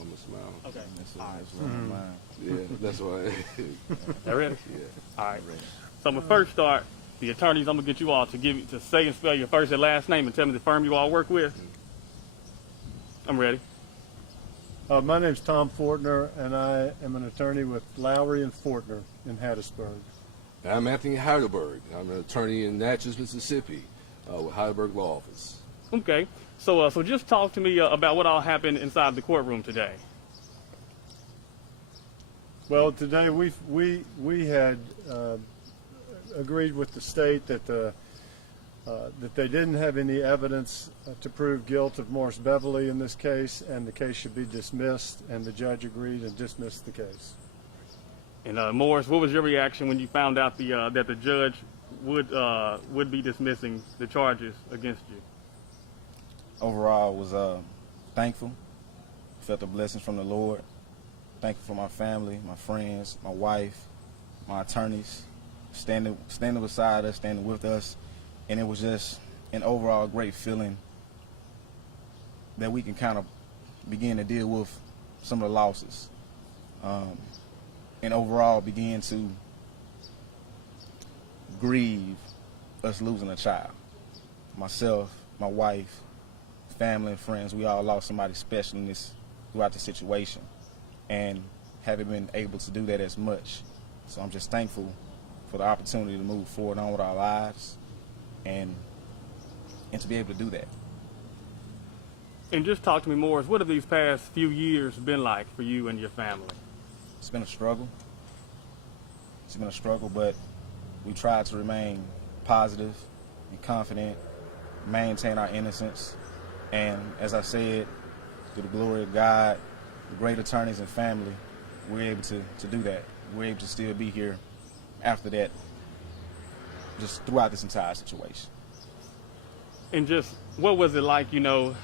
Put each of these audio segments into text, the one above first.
I'm a smile. Okay. Yeah, that's why. They ready? Yeah. All right. So I'm gonna first start. The attorneys, I'm gonna get you all to say and spell your first and last name and tell me the firm you all work with. I'm ready. My name's Tom Fortner, and I am an attorney with Lowry and Fortner in Hattiesburg. I'm Anthony Heidelberg. I'm an attorney in Natchez, Mississippi, with Heidelberg Law Office. Okay. So just talk to me about what all happened inside the courtroom today. Well, today we had agreed with the state that that they didn't have any evidence to prove guilt of Morris Bevily in this case, and the case should be dismissed, and the judge agreed and dismissed the case. And Morris, what was your reaction when you found out that the judge would be dismissing the charges against you? Overall, was thankful. Felt the blessings from the Lord. Thankful for my family, my friends, my wife, my attorneys, standing beside us, standing with us. And it was just an overall great feeling that we can kind of begin to deal with some of the losses. And overall begin to grieve us losing a child. Myself, my wife, family and friends, we all lost somebody special in this throughout the situation, and haven't been able to do that as much. So I'm just thankful for the opportunity to move forward on with our lives and to be able to do that. And just talk to me, Morris, what have these past few years been like for you and your family? It's been a struggle. It's been a struggle, but we tried to remain positive and confident, maintain our innocence, and as I said, through the glory of God, great attorneys and family, we're able to do that. We're able to still be here after that, just throughout this entire situation. And just what was it like, for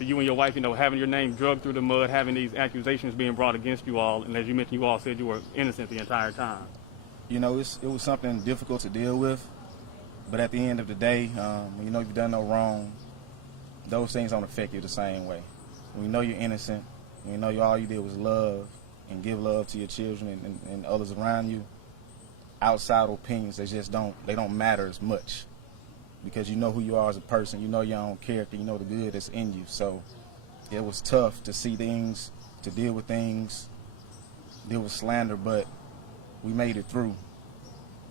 you and your wife, having your name dragged through the mud, having these accusations being brought against you all, and as you mentioned, you all said you were innocent the entire time? It was something difficult to deal with, but at the end of the day, when you've done no wrong, those things don't affect you the same way. When you know you're innocent, when you know all you did was love and give love to your children and others around you, outside opinions, they don't matter as much, because you know who you are as a person, you know your own character, you know the good that's in you. So it was tough to see things, to deal with things, deal with slander, but we made it through,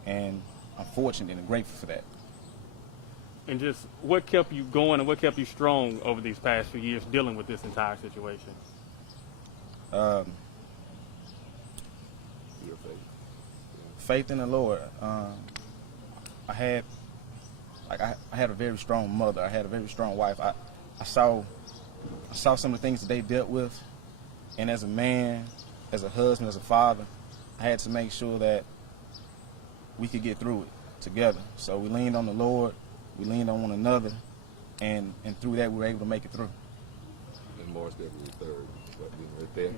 and I'm fortunate and grateful for that. And just what kept you going and what kept you strong over these past few years dealing with this entire situation? Your faith. Faith in the Lord. I had a very strong mother. I had a very strong wife. I saw some of the things that they dealt with, and as a man, as a husband, as a father, I had to make sure that we could get through it together. So we leaned on the Lord, we leaned on one another, and through that we were able to make it through. And Morris Bevily III, right there.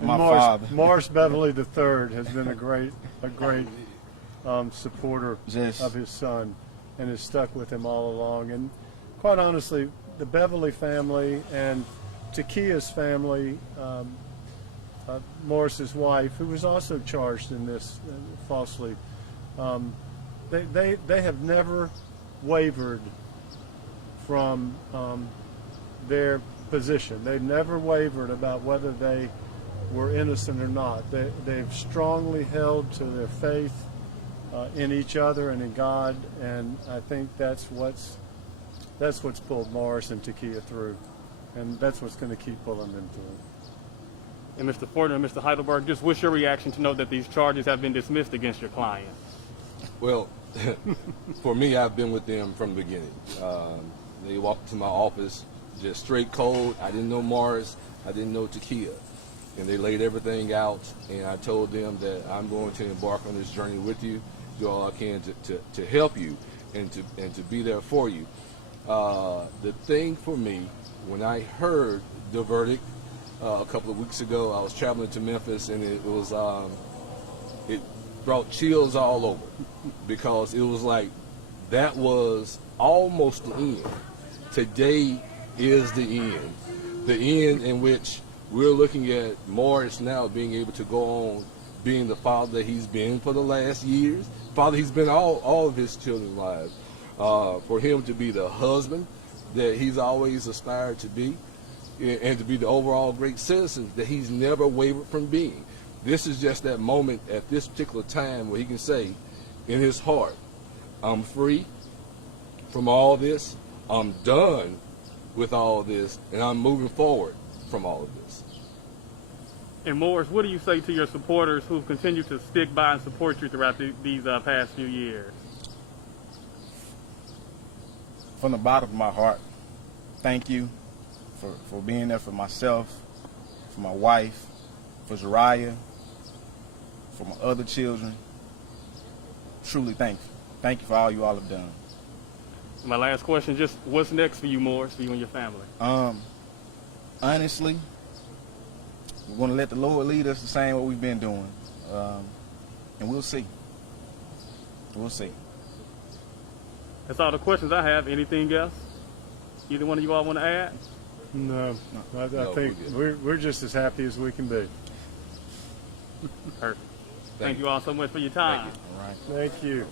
And My father. Morris Bevily III has been a great supporter of his son, and has stuck with him all along. And quite honestly, the Bevily family and TKia's family, Morris's wife, who was also charged in this falsely, they have never wavered from their position. They've never wavered about whether they were innocent or not. They've strongly held to their faith in each other and in God, and I think that's what's pulled Morris and TKia through, and that's what's going to keep pulling them through. And Mr. Fortner and Mr. Heidelberg, just what's your reaction to know that these charges have been dismissed against your client? Well, for me, I've been with them from the beginning. They walked into my office just straight cold. I didn't know Morris. I didn't know TKia. And they laid everything out, and I told them that I'm going to embark on this journey with you, do all I can to help you and to be there for you. The thing for me, when I heard the verdict a couple of weeks ago, I was traveling to Memphis, and it brought chills all over, because it was like that was almost the end. Today is the end in which we're looking at Morris now being able to go on being the father that he's been for the last years, father he's been all of his children's lives, for him to be the husband that he's always aspired to be, and to be the overall great citizen that he's never wavered from being. This is just that moment at this particular time where he can say in his heart, I'm free from all this, I'm done with all this, and I'm moving forward from all of this. And Morris, what do you say to your supporters who continue to stick by and support you throughout these past few years? From the bottom of my heart, thank you for being there for myself, for my wife, for Zariah, for my other children. Truly thank you. Thank you for all you all have done. My last question, just what's next for you, Morris, for you and your family? Honestly, we're going to let the Lord lead us the same way we've been doing. And we'll see. We'll see. That's all the questions I have. Anything else? Either one of you all want to add? No, I No, think we're good. we're just as happy as we can be. Perfect. Thank you all so much for your time. Thank you. All right. Thank you.